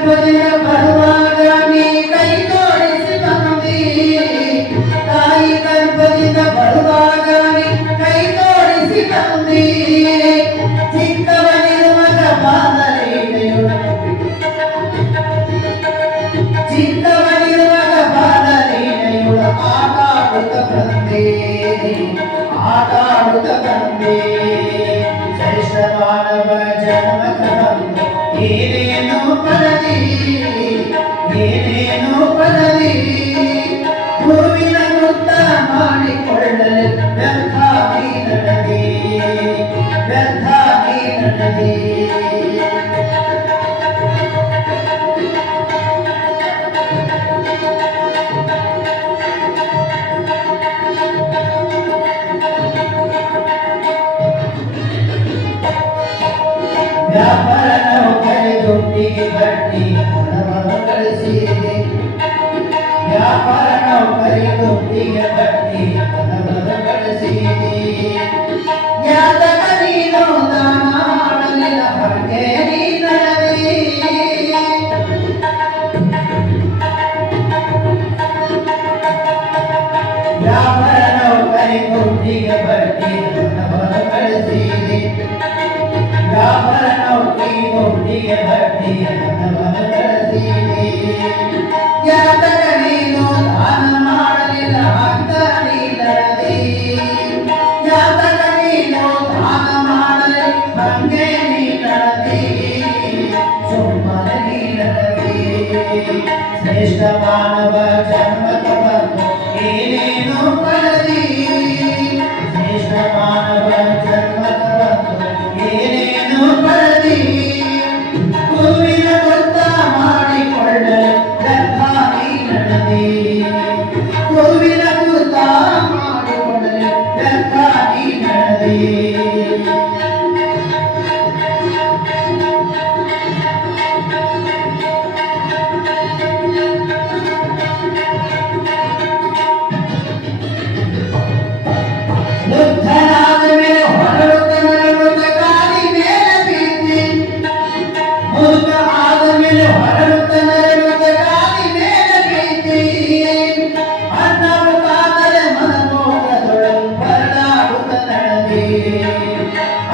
ಗರ್ಭದಿಂದ ಬರುವಾಗ ನೀ ಕೈ ತೋರಿಸಿ ಬಂದಿ, ತಾಯಿ ಗರ್ಭದಿಂದ ಬರುವಾಗ ನೀ ಕೈ ತೋರಿಸಿ ಬಂದಿ, ಚಿಕ್ಕವನಿರುವಾಗ ಬಾದರೇನೆಯೊಳ ಚಿಕ್ಕವನಿರುವಾಗ ಬಾದರೇನೆಯೊಳ ಆಟಾಡುತ್ತ ಬಂದೆ, ಆಟಾಡುತ್ತ ಬಂದೆ. ಶ್ರೇಷ್ಠ ಮಾನವ ಜನ್ಮಕ ಬಂದು ಏನೇನು ಪಡಲಿ, ಏನೇನು ಪಡಲಿ, ಗುರುವಿನ ಮುತ್ತ ಮಾಡಿಕೊಳ್ಳಲು ವ್ಯರ್ಥ ನೀ ನನಗೆ, ವ್ಯರ್ಥ ನೀ ನನಗೆ. ವ್ಯಾಪಾರ ನೌಕರಿ ದುಡ್ಡಿಗೆ ಬಡ್ಡಿ ಹಣವನ್ನು ಗಳಿಸಿದೆ, ವ್ಯಾಪಾರ ನೌಕರಿ ದುಡ್ಡಿಗೆ ಬಡ್ಡಿ ಹಣವನ್ನು ಗಳಿಸಿದೆ. ಯಾತಕ ನೀನು ದಾನ ಮಾಡಲಿಲ್ಲ ಹಾಗೆ ನೀ ನಡೆದಿ, ವ್ಯಾಪಾರ ನೌಕರಿ ದುಡ್ಡಿಗೆ ಬಡ್ಡಿ ಹಣವನ್ನು ಗಳಿಸಿದೆ, ವ್ಯಾಪಾರ ನೌಕರಿ ದುಡ್ಡಿಗೆ ಬಡ್ಡಿ ಹಣವನ್ನು ಗಳಿಸಿದೆ. ಯಾತಕ ನೀನು ದಾನ ಮಾಡಲಿಲ್ಲ ಅಂತ ನೀ ನಡೆದಿ, ಯಾತಕ ನೀನು ದಾನ ಮಾಡಲಿ ಹಂಗೆ ನೀ ನಡೆದಿ, ಸುಮ್ಮನೆ ನೀ ನಡೆದಿ. ಶ್ರೇಷ್ಠ ಮಾನವ ಜನ್ಮಕ ಬಂದು ಏನೇನು ಪಡೆದಿ, ಶ್ರೇಷ್ಠ ಮಾನವ ಜನ್ಮಕ ಬಂದು ಏನೇನು ಪಡೆದಿ, ಗುರುವಿನ ಗೊತ್ತ ಮಾಡಿಕೊಳ್ಳಲು ವ್ಯರ್ಥ ನೀ ನಡೆದಿ, ಗುರುವಿನ ಗೊತ್ತ ಮಾಡಿಕೊಳ್ಳಲು ವ್ಯರ್ಥ ನೀ ನಡೆದಿ. ಬುದ್ಧನಾದ ಮೇಲೆ ಹೊರಡುತ್ತ ನರಳುತ್ತ ಗಾಳಿ ಮೇಲೆ ಬಿದ್ದಿ, ಬುದ್ಧ ಆದ ಮೇಲೆ ಹೊರಡುತ್ತ ನರಳುತ್ತ ಗಾಳಿ ಮೇಲೆ ಬಿದ್ದಿ, ಅನ್ನವು ಕಾದರೆ ಮನಮೋಹದೊಳಗೆ ಬರಲಾಡುತ್ತ ನಡೆದಿ,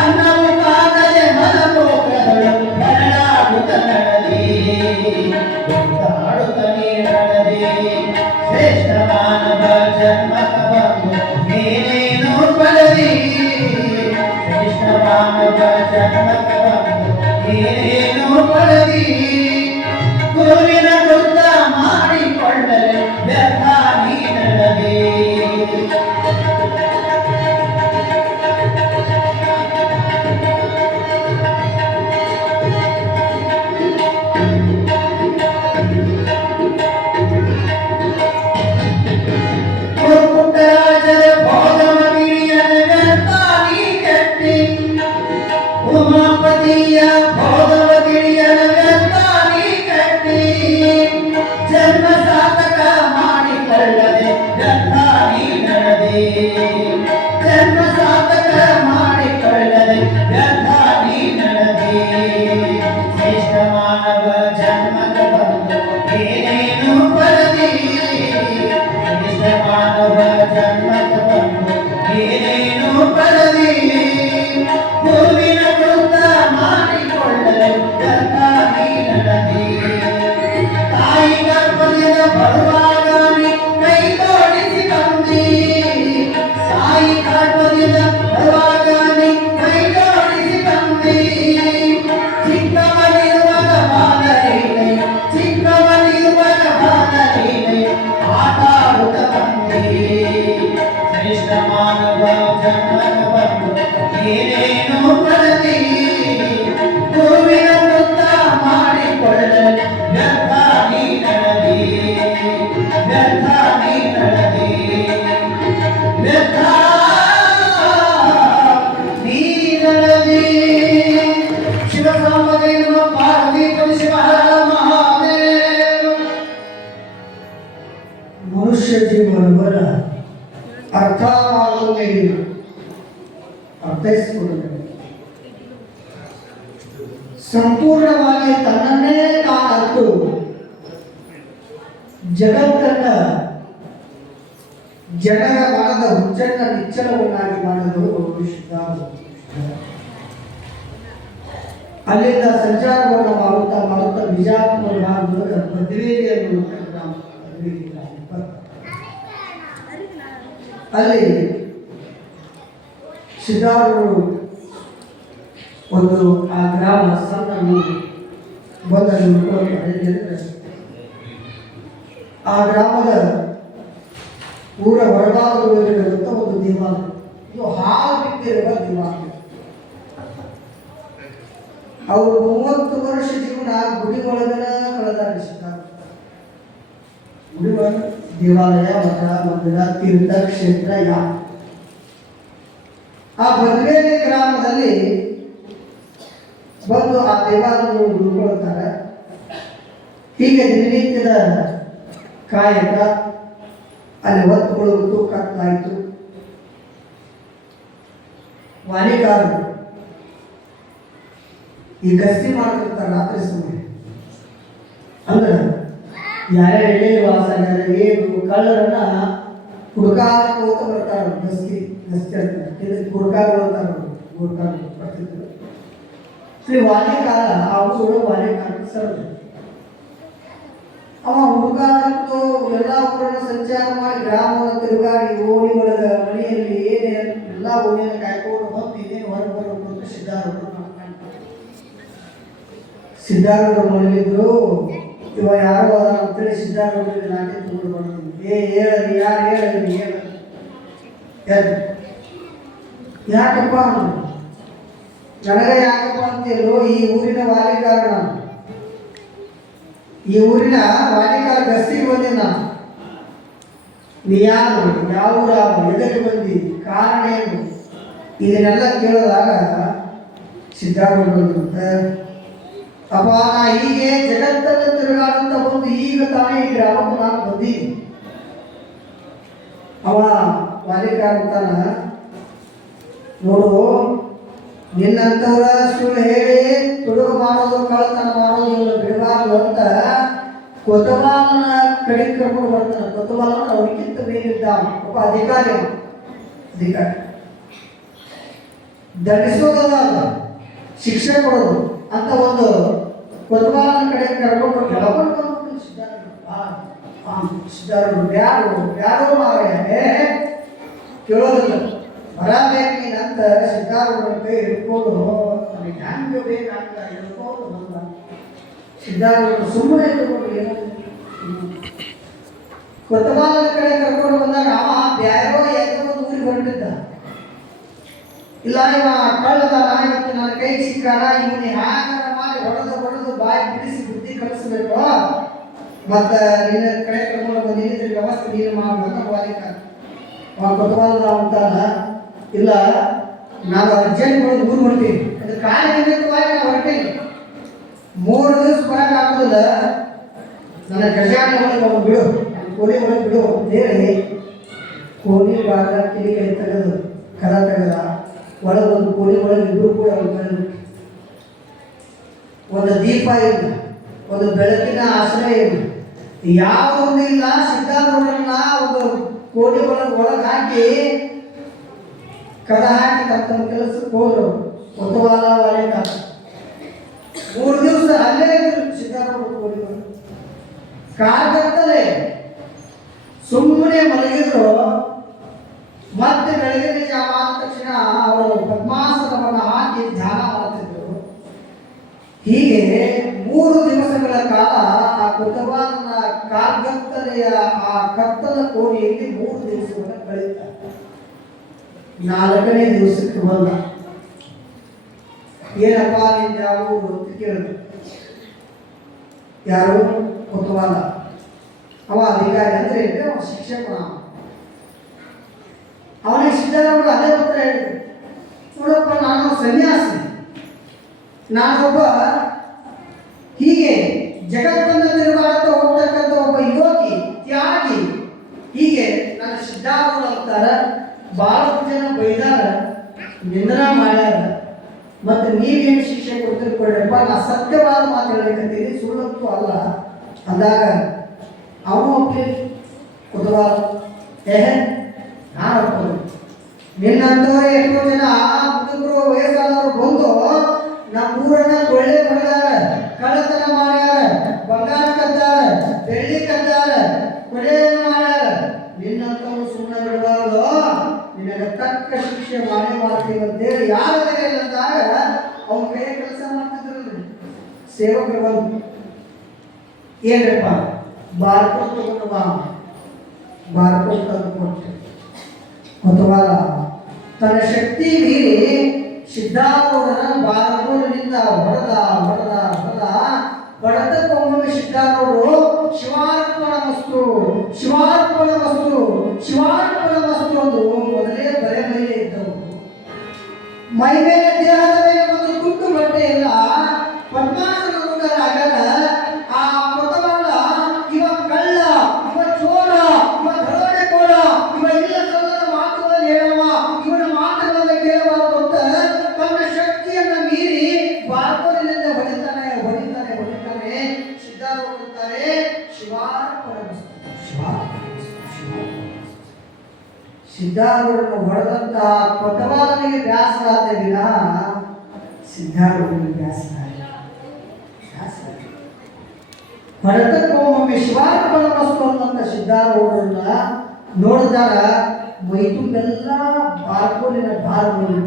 ಅನ್ನವು ಕಾದರೆ ಮನಮೋಹದೊಳಗೆ ಬರಲಾಡುತ್ತ ನಡೆದಿ, ಕೊಂಡಾಡುತ್ತ ನೀ ನಡೆದಿ. ಶ್ರೇಷ್ಠ ಮಾನವ ಜನ್ಮಕ ಬಂದು ಏನೇನು ಪಡೆದಿ, ಶ್ರೇಷ್ಠ ಮಾನವ ಜನ್ಮಕ ಬಂದು ಏನೇನು ಪಡೆದಿ, ಗುರುವಿನ ವೃತ್ತ ಮಾಡಿಕೊಳ್ಳಲು ವ್ಯರ್ಥ ನೀ ನಡೆದಿ. ಪುಟ್ಟರಾಜರ ಭೋಗವ ಗಿಳಿಯನ ವ್ಯರ್ಥ ನೀ ಕೆಟ್ಟಿ, ಉಮಾಪತಿಯ ಭೋಗವ ಗಿಳಿಯನ ವ್ಯರ್ಥ ನೀ ಕಟ್ಟಿ, ಜನ್ಮ ಸಾರ್ಥಕ ಮಾಡಿಕೊಳ್ಳದೆ ವ್ಯರ್ಥ ನೀ ನಡೆದಿ, ಜನ್ಮ ಸಾರ್ಥಕ ಮಾಡಿಕೊಳ್ಳದೆ ವ್ಯರ್ಥ ನೀ ನಡೆದಿ. ಶ್ರೇಷ್ಠ ಮಾನವ ಜನ್ಮಕ ಬಂದು ಏನೇನು ಪಡೆದಿ, ಶ್ರೇಷ್ಠ ಮಾನವ ಜನ್ಮಕ ಬಂದು ಏನೇನು ಪಡೆದಿ, ಗುರುವಿನ ವೃತ್ತ ಮಾಡಿಕೊಳ್ಳಲು ವ್ಯರ್ಥ ನೀ ನಡೆದಿ. ತಾಯಿ ಗರ್ಭದಿಂದ ಬರುವಾಗ ನೀ ಕೈ ತೋರಿಸಿ ಬಂದಿ, ತಾಯಿ ಗರ್ಭದಿಂದ ಬರುವಾಗ ನೀ ಕೈ ತೋರಿಸಿ ಬಂದಿ, ಚಿಕ್ಕವನಿರುವಾಗ ಬಾದರೇನೆಯೋ, ಚಿಕ್ಕವನಿರುವಾಗ ಬಾದರೇನೆಯೋ ಆಟಾಡುತ್ತ ಬಂದಿ. ಶ್ರೇಷ್ಠ ಮಾನವ ಜನ್ಮಕ ಬಂದು ಏನೇನು ಪಡೆದಿ, ಗುರುವಿನ ವೃತ್ತ ಮಾಡಿಕೊಳ್ಳಲು ವ್ಯರ್ಥ ನೀ ನಡೆದಿ, ವ್ಯರ್ಥ ನೀ ನಡೆದಿ, ವ್ಯರ್ಥ ನೀ ನಡೆದಿ. ಶಿವಸಾಂಬದೇವ ಪಾರ್ವತಿ ಶಿವ ಮಹಾದೇವ. ಮನುಷ್ಯ ಜೀವನವರ ಅರ್ಥ ಅರ್ಥೈಸಿಕೊಳ್ಳಬೇಕು. ಸಂಪೂರ್ಣವಾಗಿ ತನ್ನನ್ನೇ ತಾನತ್ತು ಜಗತ್ತನ್ನ ಜನರ ಮನದ ಹುಚ್ಚನ್ನ ನಿಚ್ಚಳವನ್ನಾಗಿ ಮಾಡಿದರು ಸಿದ್ಧಾರೂಢ. ಅಲ್ಲಿಂದ ಸಂಚಾರವನ್ನು ಮಾಡುತ್ತಾ ಬಿಜಾಪುರ ಭಾಗದ ಬದ್ವೇರಿ ಅನ್ನುವಂಥ ಗ್ರಾಮ, ಅಲ್ಲಿ ಸಿದ್ಧಾರೂಢರು ಒಂದು ಆ ಗ್ರಾಮ ಸಣ್ಣ ಬಂದ ಆ ಗ್ರಾಮದ ಊರ ಹೊರಭಾಗದಲ್ಲಿರುವಂಥ ಒಂದು ದೇವಾಲಯ. ಇದು ಹಾಲು ಬಿಟ್ಟಿರುವ ದೇವಾಲಯ. ಅವರು 30 ವರ್ಷ ಜೀವನ ಗುಡಿ ಒಳಗನ ಕಳೆದಾಡಿಸಿದ್ದಾರೆ. ಗುಡಿ ಒಳಗ ದೇವಾಲಯ, ಮಠ, ಮಂದಿರ, ತೀರ್ಥ ಕ್ಷೇತ್ರ ಆ ಬದ್ವೇಲಿ ಗ್ರಾಮದಲ್ಲಿ ಬಂದು ಆ ದೇವಾಲಯವನ್ನು ಉಳ್ಕೊಳ್ತಾರೆ. ಹೀಗೆ ದಿನನಿತ್ಯದ ಕಾಯಕ ಅಲ್ಲಿ ಹೊತ್ತುಕೊಳ್ಳುವುದು ಕತ್ತಾಯಿತು. ವಾಣಿಕಾರರು ಈ ಗಸ್ತಿ ಮಾಡ್ತಿರ್ತಾರೆ ರಾತ್ರಿ ಸಮಯ. ಅಂದ್ರೆ ಯಾರ್ಯಾರು ಎಲ್ಲೆಲ್ಲಿ ವಾಸ ಆಗ್ಯಾರ ಏನು ಕಳ್ಳರನ್ನ ಹುಡುಕಾಕೋತ ಬರ್ತಾರೆ. ಗಸ್ತಿ ಅಂತಾರೆ, ಇದಕ್ಕೆ ಹುಡುಕಾಗಳು ಅಂತಾರೆ. ಹುಡುಕಾಗಳು ಬರ್ತಿದ್ರು. ಶ್ರೀ ವಾಣಿಕಾರ ಅವರು ವಾಣಿಕಾರ ಸರ್ ಅವ ಹುಡುಕಾಡತ್ತು ಎಲ್ಲ ಊರನ್ನು ಸಂಚಾರ ಮಾಡಿ ಗ್ರಾಮವನ್ನು ತಿರುಗಾಡಿ ಓಣಿ ಒಳಗ ಮನೆಯಲ್ಲಿ ಏನೇ ಎಲ್ಲ ಓಣಿಯನ್ನು ಕಾಯ್ಕೊಂಡು ಬಂದು ಇದೇನು ಹೊರಗೆ ಬರಬೇಕು ಅಂತ ಸಿದ್ಧಾರೂಢರು ಮನೆಯಲ್ಲಿದ್ರು. ಇವ ಯಾರೋ ಅದ ಅಂತೇಳಿ ಸಿದ್ಧಾರೂಢರಿಗೆ ನಾಟಿ ತಗೊಂಡು ಬಂದಿದ್ವಿ. ಹೇಳಲಿ ಯಾರು ಹೇಳಲಿ ಯಾಕಪ್ಪ ನನಗೆ ಯಾಕಪ್ಪ ಅಂತೇಳು ಈ ಊರಿನ ವಾಲಿಕಾರ ನಾನು, ಈ ಊರಿನ ವಾಲಿಕಾರ ಗಸ್ತಿಗೆ ಬಂದೆ ನಾನು. ನೀ ಯಾರು, ಯಾವ ಊರಾಗ, ಎದಕ್ಕೆ ಬಂದಿ, ಕಾರಣ ಏನು, ಇದನ್ನೆಲ್ಲ ಕೇಳಿದಾಗ ಸಿದ್ಧಾರೂಢರು ಅಪ್ಪ ನಾ ಹೀಗೆ ಜಗತ್ತನ್ನು ತಿರುಗಾಡುತ್ತ ಬಂದು ಈಗ ತಾನೇ ಈ ಗ್ರಾಮಕ್ಕೆ ನಾನು ಬಂದೀನಿ. ಅವ ವಾಲಿಕಾರ ಅಂತಾನ, ನೋಡು ನಿನ್ನಂತವರ ಸುಳ್ಳು ಹೇಳಿ ತುಡುಗು ಮಾಡೋದು ಕಳ್ಳತನ ಮಾಡೋದು ಇವನು ಬಿಡಬಾರ್ದು ಅಂತ ಕೊತ್ತಬಾಲನ ಕಡೆಗೆ ಕರ್ಕೊಂಡು ಬರ್ತಾನೆ. ಕೊತ್ತಬಾಲನ ಅವನಿಗಿಂತ ಮೇಲಿದ್ದ ಒಬ್ಬ ಅಧಿಕಾರಿ. ದಂಡಿಸೋದಲ್ಲ, ಶಿಕ್ಷೆ ಕೊಡೋದು ಅಂತ ಒಂದು ಕೊತ್ತಬಾಲನ ಕಡೆ ಕರ್ಕೊಂಡು ಸಿದ್ಧಾರೂಢರು ಬ್ಯಾರು ಮಾರೇ ಕೇಳೋದಿಲ್ಲ. ಬರಬೇಕು ನೀನಂತ ಸಿದ್ಧಾರೂಢರ ಕೈ ಹಿಡ್ಕೊಂಡು ನನಗೆ ಹ್ಯಾಂಗೆ ಬೇಕಂತ ಹಿಡ್ಕೊಂಡು ಬಂದ. ಸಿದ್ಧಾರೂಢರು ಸುಮ್ಮನೆ ಇಟ್ಕೊಂಡು ಏನೋ ಕೊತ್ತಬಾಲನ ಕಡೆ ಕರ್ಕೊಂಡು ಬಂದಾಗ ಅವ ಬ್ಯಾರೋ ಏನೋ ಒಂದು ಊರಿಗೆ ಹೊರಟಿದ್ದ. ಇಲ್ಲ ಇವ ಕಳ್ಳದ ಇವತ್ತು ನನ್ನ ಕೈ ಸಿಕ್ಕಾನ, ಇವನಿಗೆ ಹ್ಯಾಂಗಾರ ಮಾಡಿ ಹೊಡೆದು ಬಾಯಿ ಬಿಡಿಸಿ ಬುದ್ಧಿ ಕಲಿಸ್ಬೇಕು, ಮತ್ತು ನಿನ್ನ ಕಡೆ ಕರ್ಕೊಂಡು ಬಂದಿದ್ದ ವ್ಯವಸ್ಥೆ ನೀನು ಮಾಡುವಂತ ವಾಲಿಕಾರ. ಕೊತ್ತಬಾಲ ಅಂತಾನ, ಇಲ್ಲ ನಾವು ಅರ್ಜೆಂಟ್ ಊರು ಹೊರಟೀವಿ, ಅದು ಕಾಲ ನಿಮಿತ್ತವಾಗಿ ನಾವು ಹೊರಟೀವಿ, 3 ದಿವಸ ಬರಕ್ಕೆ ಆಗೋದಿಲ್ಲ, ನನ್ನ ಖಜಾನೆ ಒಳಗೆ ಅವನು ಬಿಡು, ಕೋಲಿ ಒಳಗೆ ಬಿಡು ಅಂತ ಹೇಳಿ ಕೋಲಿ ಬಾಗ ಕಿಡಿ ಕೈ ತೆಗೆದು ಕರ ತೆಗೆದ ಒಳಗೆ ಒಂದು ಕೋಲಿ ಒಳಗೆ ಇಬ್ಬರು ಕೂಡ ಒಂದು ದೀಪ ಇಲ್ಲ, ಒಂದು ಬೆಳಕಿನ ಆಶ್ರಯ ಇಲ್ಲ, ಯಾವುದೊಂದು ಇಲ್ಲ. ಸಿದ್ಧಾರೂಢರನ್ನ ಒಂದು ಕೋಡಿ ಒಳಗೆ ಹಾಕಿ ಕದ ಹಾಕಿ ತಮ್ಮ ಕೆಲಸಕ್ಕೆ ಹೋದ್ರು. ಕೊತ್ತಬಾಲ ವಾಲಿಕಾರ 3 ದಿವಸ ಅಲ್ಲೇ ಇದ್ರು ಸಿದ್ಧಾರೂಢರು. ಕೋಡಿ ಕಾಗತ್ತಲೇ ಸುಮ್ಮನೆ ಮಲಗಿದ್ರು. ಮತ್ತೆ ಬೆಳಗಿನ ಜಾವ ಆದ ತಕ್ಷಣ ಅವರು ಪದ್ಮಾಸನವನ್ನು ಹಾಕಿ ಧ್ಯಾನ ಮಾಡುತ್ತಿದ್ದರು. ಹೀಗೆ 3 ದಿವಸಗಳ ಕಾಲ ಆ ಕೊತ್ತಬಾಲನ ಕಾರ್ಗತ್ತಲೆಯ ಆ ಕತ್ತಲ ಕೋಣೆಯಲ್ಲಿ 3 ದಿವಸವನ್ನು ಕಳೆಯುತ್ತಾರೆ. 4ನೇ ದಿವಸಕ್ಕೆ ಬಂದ. ಏನಪ್ಪ ನಿನ್ನ ಯಾವ ಅಂತ ಕೇಳಿದ್ರು. ಯಾರು? ಕೊತ್ತಬಾಲ. ಅವ ಅಧಿಕಾರಿ ಅಂದ್ರೆ ಅವ ಶಿಕ್ಷಕ. ಅವನಿಗೆ ಸಿದ್ಧಾರೂಢರು ಅದೇ ಉತ್ತರ ಹೇಳಿದ್ರು. ನೋಡಪ್ಪ, ನಾನು ಸನ್ಯಾಸಿ, ನಾನೊಬ್ಬ ಹೀಗೆ ಜಗತ್ತನ್ನು ತಿರುಗಾಡುತ್ತಾ ಹೋಗ್ತಕ್ಕಂಥ ಒಬ್ಬ ಯೋಗಿ, ತ್ಯಾಗಿ. ಹೀಗೆ ನನ್ನ ಸಿದ್ಧಾರೂಢರು ಅಂತಾರ. ಭಾಳ ಜನ ಬೈದಾರ, ನಿಂದನ ಮಾಡ್ಯಾರ. ಮತ್ತೆ ನೀವೇನು ಶಿಕ್ಷೆ ಕೊಡ್ತೀರಿ ಕೊಡ್ರಪ್ಪ, ನಾ ಸತ್ಯವಾದ ಮಾತು ಹೇಳಕತ್ತೀನಿ, ಸುಳ್ಳಂತೂ ಅಲ್ಲ ಅಂದಾಗ ಅವನು ಒಪ್ಪಲಿ ಕುತವಾಲ ನಾನು ಒಪ್ಪದು. ನಿನ್ನಂತವರೇ ಎಷ್ಟೋ ಜನ ಮುದುಕರು ವಯಸ್ಸಾದವರು ಬಂದು ನಮ್ಮ ಊರನ್ನ ಕೊಳ್ಳೆ ಹೊಡೆದಾರ, ಕಳ್ಳತನ ಮಾಡ್ಯಾರ, ಬಂಗಾರ ಕದ್ದಾರ, ಬೆಳ್ಳಿ ಕದ್ದಾರ, ಕೊಲೆಯನ್ನು ಮಾಡ್ಯಾರ. ನಿನ್ನಂತವರು ಸುಮ್ಮನೆ ಬಿಡಬಾರದು, ನಿನಗೆ ತಕ್ಕ ಶಿಕ್ಷೆ ಮಾಡೇ ಮಾಡ್ತೀವಿ ಅಂತೇಳಿ ಯಾರಾದ್ರೆ ಅಂದಾಗ ಅವ್ನ ಕೈ ಕೆಲಸ ಮಾಡ್ತಿದ್ರಲ್ರಿ ಸೇವಕರು ಬಂದು ಏನ್ರಪ್ಪ ಬಾರ್ಕೋಟ್ ತಗೊಂಡು ಬಾ, ಬಾರ್ಕೋಟ್ ತಂದು ಕೊಟ್ಟು ಅಥವಾ ತನ್ನ ಶಕ್ತಿ ಮೀರಿ ಸಿದ್ಧಾರೂಢನ ಬಾರ್ಕೋಟ್ನಿಂದ ಹೊಡೆದ ಹೊಡೆದ ಹೊಡೆದ ಹೊಡೆದಕ್ಕೊಮ್ಮೆ ಸಿದ್ಧಾರೂಢರು ಶಿವಾರ್ಪಣ ವಸ್ತು ಶಿವಾರ್ಪಣ ವಸ್ತು ಶಿವಾರ್ಪಣ ವಸ್ತು ಒಂದು ಮೊದಲೇ ಬರೆ ಮೇಲೆ ಇದ್ದವು. ಮೈ ಮೇಲೆ ದೇಹದ ಮೇಲೆ ಒಂದು ಗುಟ್ಟು ಬಟ್ಟೆ ಇಲ್ಲ, ಪದ್ಮಾಸನರಾಗಲ್ಲ. ಆ ಕೊತ್ತವಾಳ ಇವ ಕಳ್ಳ, ಇವ ಚೋರ, ಇವ ದರೋಡೆಕೋರ, ಇವ ಇಲ್ಲ ಸಲ್ಲದ ಮಾತುಗಳನ್ನು ಹೇಳುವ, ಇವನ ಮಾತುಗಳನ್ನು ಕೇಳಬಾರದು ಅಂತ ತನ್ನ ಶಕ್ತಿಯನ್ನ ಮೀರಿ ಬಾರ್ಕೋಲಿನಿಂದ ಹೊಡಿತಾನೆ ಹೊಡಿತಾನೆ ಹೊಡಿತಾನೆ. ಸಿದ್ಧಾರೂಢರುತ್ತಾರೆ ಶಿವಾರ್ಪಣ ವಸ್ತು ಸಿದ್ಧಾರೂಢರನ್ನು ಹೊಡೆದಂತಹ ಕೊತ್ತವಾಲನಿಗೆ ಬ್ಯಾಸರ ಆದ ವಿನ ಸಿದ್ಧಾರೂಢನಿಗೆ ಬ್ಯಾಸರ ಹೊಡೆದಕ್ಕೊಮ್ಮೆ ಶಿವಾರ್ಪಣ ವಸ್ತು ಅನ್ನುವಂಥ ಸಿದ್ಧಾರೂಢರನ್ನ ನೋಡಿದಾಗ ಮೈತುಂಬೆಲ್ಲ ಬಾರ್ಕೋಲಿನ ಭಾರವನ್ನು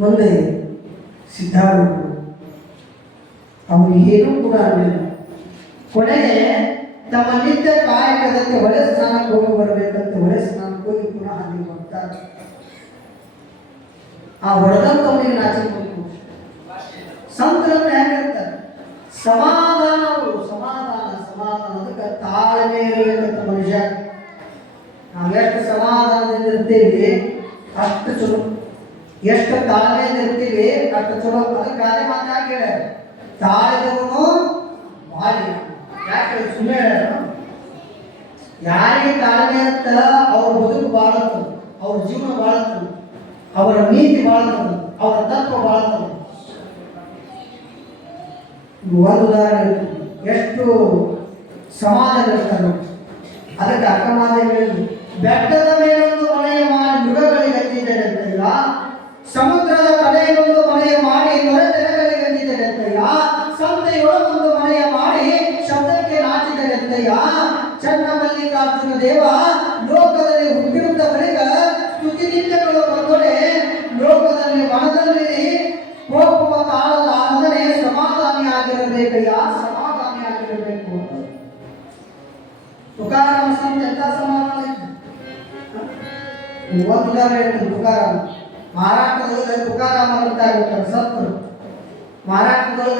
ಮುಂದೆ ಸಿದ್ಧಾರೂಢರು ಅವರು ಏನೂ ಕೂಡ ಆಗಲಿಲ್ಲ. ಕೊನೆಗೆ ತಮ್ಮ ನಿತ್ಯ ಕಾಯಕದಂತೆ ಹೊಳೆ ಸ್ನಾನಕ್ಕೆ ಹೋಗಿ ಬರಬೇಕಂತ ಹೊಳೆ ಸ್ನಾನಕ್ಕೆ ಹೋಗಿ ಪುನಃ ಅಲ್ಲಿ ಬರ್ತಾರೆ. ಆ ಹೊಡೆದಂತವನಿಗೆ ನಾಚಿಕೊಂಡು ಸಂತರನ್ನ ಹೆಂಗಿರ್ತಾರೆ ಸಮಾಧಾನ, ಅವರು ಸಮಾಧಾನ ಸಮಾಧಾನ ಅದಕ್ಕೆ ತಾಳ್ಮೆ ಇರಬೇಕಂತ ಮನುಷ್ಯ. ನಾವೆಷ್ಟು ಸಮಾಧಾನದಿಂದ ಇರ್ತೀವಿ ಅಷ್ಟು ಚಲೋ, ಎಷ್ಟು ತಾಳ್ಮೆಯಿಂದ ಇರ್ತೀವಿ ಅಷ್ಟು ಚಲೋ. ಅದಕ್ಕೆ ಅದೇ ಮಾತಾಗಿ ಹೇಳ ತಾಳಿದವನು ಮಾಡಿ ಯಾಕೆ ಸುಮ್ಮನೆ ಹೇಳ. ಯಾರಿಗೆ ತಾಳ್ಮೆ ಅಂತ ಅವ್ರ ಬದುಕು ಬಾಳತ್ತ, ಅವ್ರ ಜೀವನ ಬಾಳತ್ತ, ಅವರ ನೀತಿ ಬಾಳತ್ತ, ಅವರ ತತ್ವ ಬಾಳತ್ತ. ಒಂದು ಉದಾಹರಣೆ ಎಷ್ಟು ಸಮಾಧಾನ ಇರ್ತಾರೆ. ಅದಕ್ಕೆ ಅಕ್ಕಮಾದ ಹೇಳಿದ್ರು, ಬೆಟ್ಟದ ಮೇಲೊಂದು ಮನೆಯ ಮಾಡಿ ಮೃಗಗಳಿಗೆ ಹಚ್ಚಿದ್ದೇನೆ ಅಂತ ಇಲ್ಲ, ಸಮುದ್ರದ ಕಡೆಯಲ್ಲೊಂದು ಮನೆಯ ಮಾಡಿ ನೊರೆತೆರೆಗಳಿಗೆ ಹಚ್ಚಿದ್ದೇನೆ ಅಂತ ಇಲ್ಲ, ಸಂತೆಯೊಳಗೊಂದು ಮನೆಯ ಮಾಡಿ ಶಬ್ದಕ್ಕೆ ನಾಚಿದರೆ ಅಂತಯ್ಯ. ಚನ್ನ ಮಲ್ಲಿಕಾರ್ಜುನ ದೇವ ಲೋಕದಲ್ಲಿ ಹುಟ್ಟಿರುತ್ತ ಬಳಿಕ ಸ್ತುತಿ ನಿಂದೆಗಳು ಬಂದೊಡೆ ಲೋಕದಲ್ಲಿ ಮನದಲ್ಲಿ ಕೋಪವ ತಾಳದ ಆನಂದನೆ ಸಮಾಧಾನಿ ಆಗಿರಬೇಕಯ್ಯ, ಸಮಾಧಾನಿ ಆಗಿರಬೇಕು. ತುಕಾರಾಮ ಸಂತ ಎಂತ ಸಮಾಧಾನ ಒಂದು ಉದಾಹರಣೆ ಹೇಳ್ತೀನಿ. ತುಕಾರಾಮ ಮಾರಾಟದೊಳಗೆ ತುಕಾರಾಮ ಅಂತ ಇರ್ತಾರೆ ಸತ್ರು ಮಾರಾಟದೊಳಗೆ